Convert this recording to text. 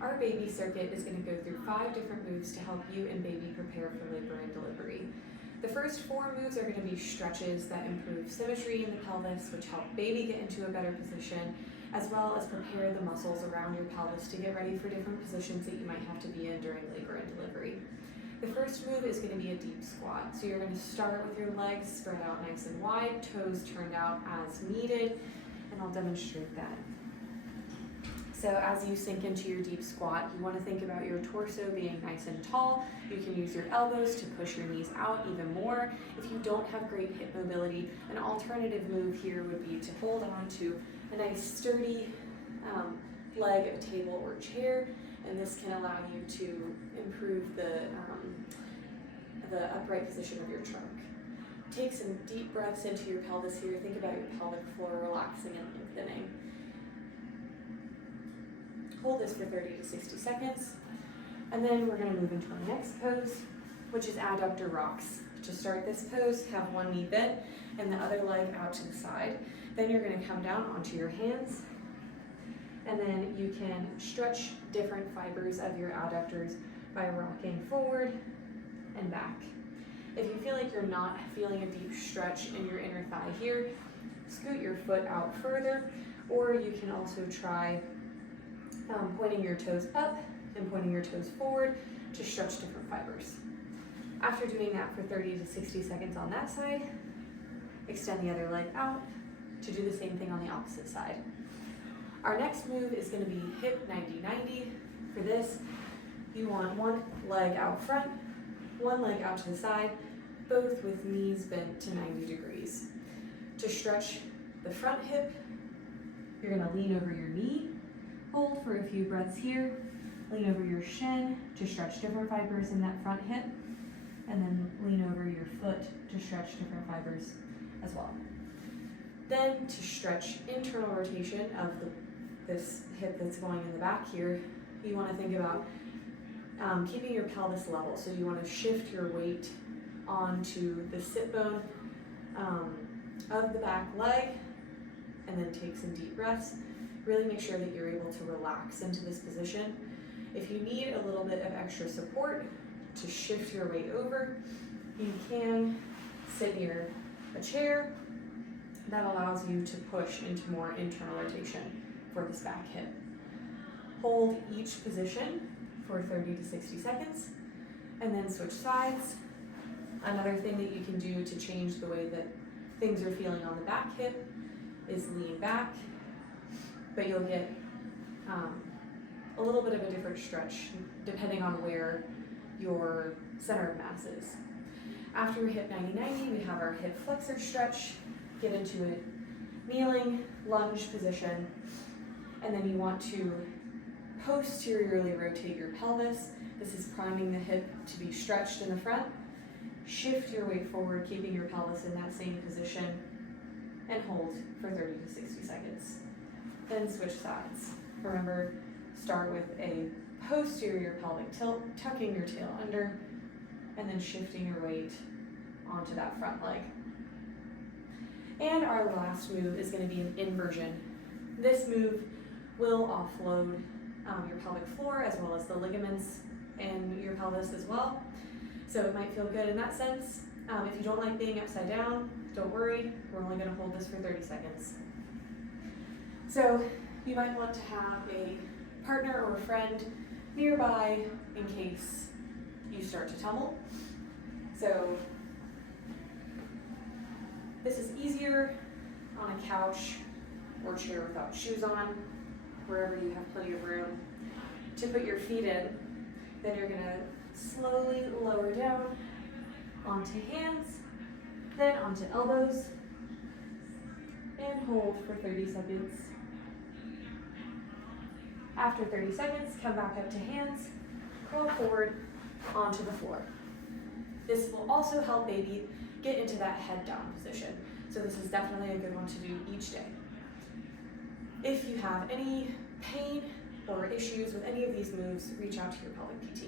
Our baby circuit is going to go through 5 different moves to help you and baby prepare for labor and delivery. The first 4 moves are going to be stretches that improve symmetry in the pelvis, which help baby get into a better position, as well as prepare the muscles around your pelvis to get ready for different positions that you might have to be in during labor and delivery. The first move is going to be a deep squat. So you're going to start with your legs spread out nice and wide, toes turned out as needed, and I'll demonstrate that. So as you sink into your deep squat, you want to think about your torso being nice and tall. You can use your elbows to push your knees out even more. If you don't have great hip mobility, an alternative move here would be to hold on to a nice sturdy leg of a table or chair, and this can allow you to improve the upright position of your trunk. Take some deep breaths into your pelvis here. Think about your pelvic floor relaxing and lengthening. Hold this for 30 to 60 seconds, and then we're going to move into our next pose, which is adductor rocks. To start this pose, have one knee bent and the other leg out to the side. Then you're going to come down onto your hands, and then you can stretch different fibers of your adductors by rocking forward and back. If you feel like you're not feeling a deep stretch in your inner thigh here, scoot your foot out further, or you can also try pointing your toes up and pointing your toes forward to stretch different fibers. After doing that for 30 to 60 seconds on that side, extend the other leg out to do the same thing on the opposite side. Our next move is going to be hip 90-90. For this, you want one leg out front, one leg out to the side, both with knees bent to 90 degrees. To stretch the front hip, you're going to lean over your knee, hold for a few breaths here, lean over your shin to stretch different fibers in that front hip, and then lean over your foot to stretch different fibers as well. Then to stretch internal rotation of this hip that's going in the back here, you want to think about keeping your pelvis level. So you want to shift your weight onto the sit bone of the back leg, and then take some deep breaths. Really make sure that you're able to relax into this position. If you need a little bit of extra support to shift your weight over, you can sit near a chair. That allows you to push into more internal rotation for this back hip. Hold each position for 30 to 60 seconds, and then switch sides. Another thing that you can do to change the way that things are feeling on the back hip is lean back, but you'll get a little bit of a different stretch depending on where your center of mass is. After hip 90-90, we have our hip flexor stretch. Get into a kneeling lunge position, and then you want to posteriorly rotate your pelvis. This is priming the hip to be stretched in the front. Shift your weight forward, keeping your pelvis in that same position, and hold for 30 to 60 seconds. Then switch sides. Remember, start with a posterior pelvic tilt, tucking your tail under, and then shifting your weight onto that front leg. And our last move is going to be an inversion. This move will offload your pelvic floor as well as the ligaments in your pelvis as well. So it might feel good in that sense. If you don't like being upside down, don't worry. We're only going to hold this for 30 seconds. So you might want to have a partner or a friend nearby in case you start to tumble. So this is easier on a couch or chair without shoes on, wherever you have plenty of room to put your feet in. Then you're going to slowly lower down onto hands, then onto elbows, and hold for 30 seconds. After 30 seconds, come back up to hands, crawl forward onto the floor. This will also help baby get into that head down position. So this is definitely a good one to do each day. If you have any pain or issues with any of these moves, reach out to your pelvic PT.